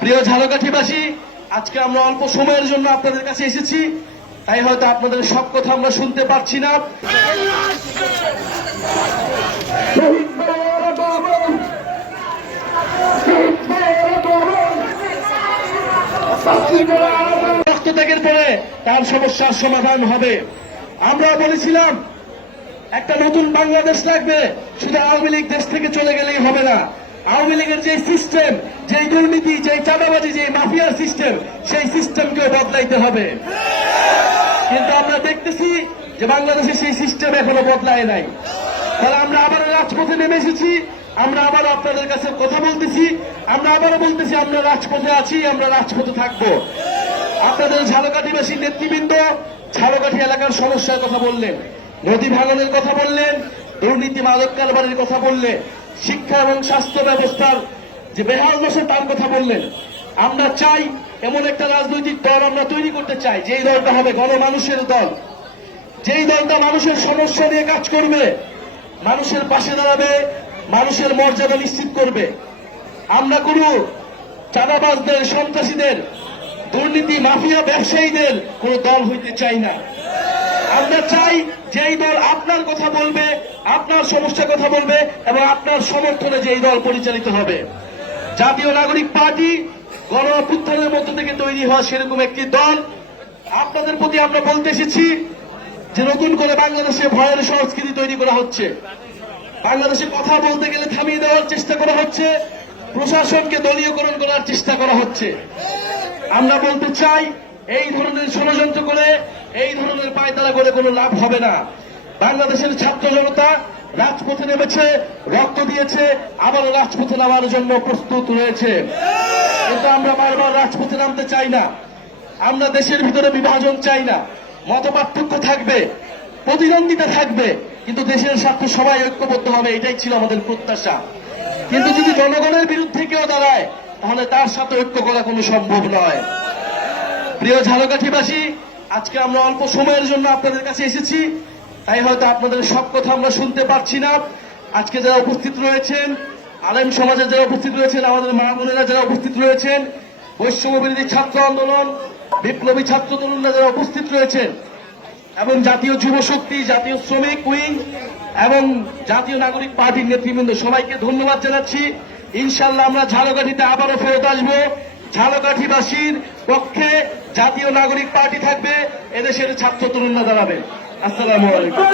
প্রিয় ঝালকাঠিবাসী, আজকে আমরা অল্প সময়ের জন্য আপনাদের কাছে এসেছি, তাই হয়তো আপনাদের সব কথা আমরা শুনতে পারছি না। রক্তত্যাগের পরে তার সমস্যার সমাধান হবে। আমরা বলেছিলাম একটা নতুন বাংলাদেশ লাগবে, শুধু আওয়ামী লীগ দেশ থেকে চলে গেলেই হবে না। আওয়ামী লীগের যে সিস্টেম, যে দুর্নীতি, যে চাঁদাবাজি, যে মাফিয়ার সিস্টেম, সেই সিস্টেমকেও বদলাইতে হবে। কিন্তু আমরা দেখতেছি যে বাংলাদেশে সেই সিস্টেম এখনো বদলায় নাই। তাহলে আমরা আবারও রাজপথে নেমে এসেছি, আমরা আবারও আপনাদের কাছে কথা বলতেছি, আমরা আবারও বলতেছি আমরা রাজপথে আছি, আমরা রাজপথে থাকবো। আপনাদের ঝালকাঠিবাসীর নেতৃবৃন্দ ঝালকাঠি এলাকার সমস্যার কথা বললেন, নদী ভাঙনের কথা বললেন, দুর্নীতি মাদক কারবারের কথা বললেন, শিক্ষা এবং স্বাস্থ্য ব্যবস্থার যে বেহাল দশা তার কথা বললেন। আমরা চাই এমন একটা রাজনৈতিক দল আমরা তৈরি করতে চাই, যেই দলটা হবে গণমানুষের দল, যেই দলটা মানুষের সমস্যা নিয়ে কাজ করবে, মানুষের পাশে দাঁড়াবে, মানুষের মর্যাদা নিশ্চিত করবে। আমরা কোন চাঁদাবাজদের, সন্ত্রাসীদের, দুর্নীতি মাফিয়া ব্যবসায়ীদের কোন দল হইতে চাই না। আমরা চাই যেই দল আপনার কথা বলবে, আপনার সমস্যার কথা বলবে এবং আপনার সমর্থনে যেই দল পরিচালিত হবে। জাতীয় নাগরিক পার্টি গণ অভ্যুত্থানের মধ্য থেকে তৈরি হওয়া সেরকম একটি দল। আপনাদের প্রতি আমরা বলতে এসেছি যে নতুন করে বাংলাদেশে ভয়ের সংস্কৃতি তৈরি করা হচ্ছে। বাংলাদেশে কথা বলতে গেলে থামিয়ে দেওয়ার চেষ্টা করা হচ্ছে, প্রশাসনকে দলীয়করণ করার চেষ্টা করা হচ্ছে। আমরা বলতে চাই এই ধরনের ষড়যন্ত্র করে, এই ধরনের পায়তারা করে কোনো লাভ হবে না। বাংলাদেশের ছাত্র জনতা রাজপথে নেমেছে, রক্ত দিয়েছে, আবারও রাজপথে নামার জন্য প্রস্তুত রয়েছে। কিন্তু আমরা বারবার রাজপথে নামতে চাই না। আমরা দেশের ভিতরে বিভাজন চাই না। মতপার্থক্য থাকবে, প্রতিদ্বন্দ্বিতা থাকবে, কিন্তু দেশের স্বার্থে সবাই ঐক্যবদ্ধ হবে, এটাই ছিল আমাদের প্রত্যাশা। কিন্তু যদি জনগণের বিরুদ্ধে কেউ দাঁড়ায়, তাহলে তার সাথে ঐক্য করা কোনো সম্ভব নয়। প্রিয় ঝালকাঠিবাসী, আজকে আমরা অল্প সময়ের জন্য আপনাদের কাছে এসেছি, তাই হয়তো আপনাদের সব কথা আমরা শুনতে পারছি না। আজকে যারা উপস্থিত রয়েছেন, আলেম সমাজের যারা উপস্থিত রয়েছেন, আমাদের মা বোনেরা যারা উপস্থিত রয়েছেন, বৈষম্য বিরোধী ছাত্র আন্দোলন, বিপ্লবী ছাত্র তরুণরা যারা উপস্থিত রয়েছেন, এবং জাতীয় যুব শক্তি, জাতীয় শ্রমিক উইং এবং জাতীয় নাগরিক পার্টির নেতৃবৃন্দ, সবাইকে ধন্যবাদ জানাচ্ছি। ইনশাআল্লাহ আমরা ঝালকাঠিতে আবারও ফেরত আসবো। ঝালকাঠিবাসীর পক্ষে জাতীয় নাগরিক পার্টি থাকবে, এদেশের ছাত্র তরুণরা দাঁড়াবে। আসসালামু আলাইকুম।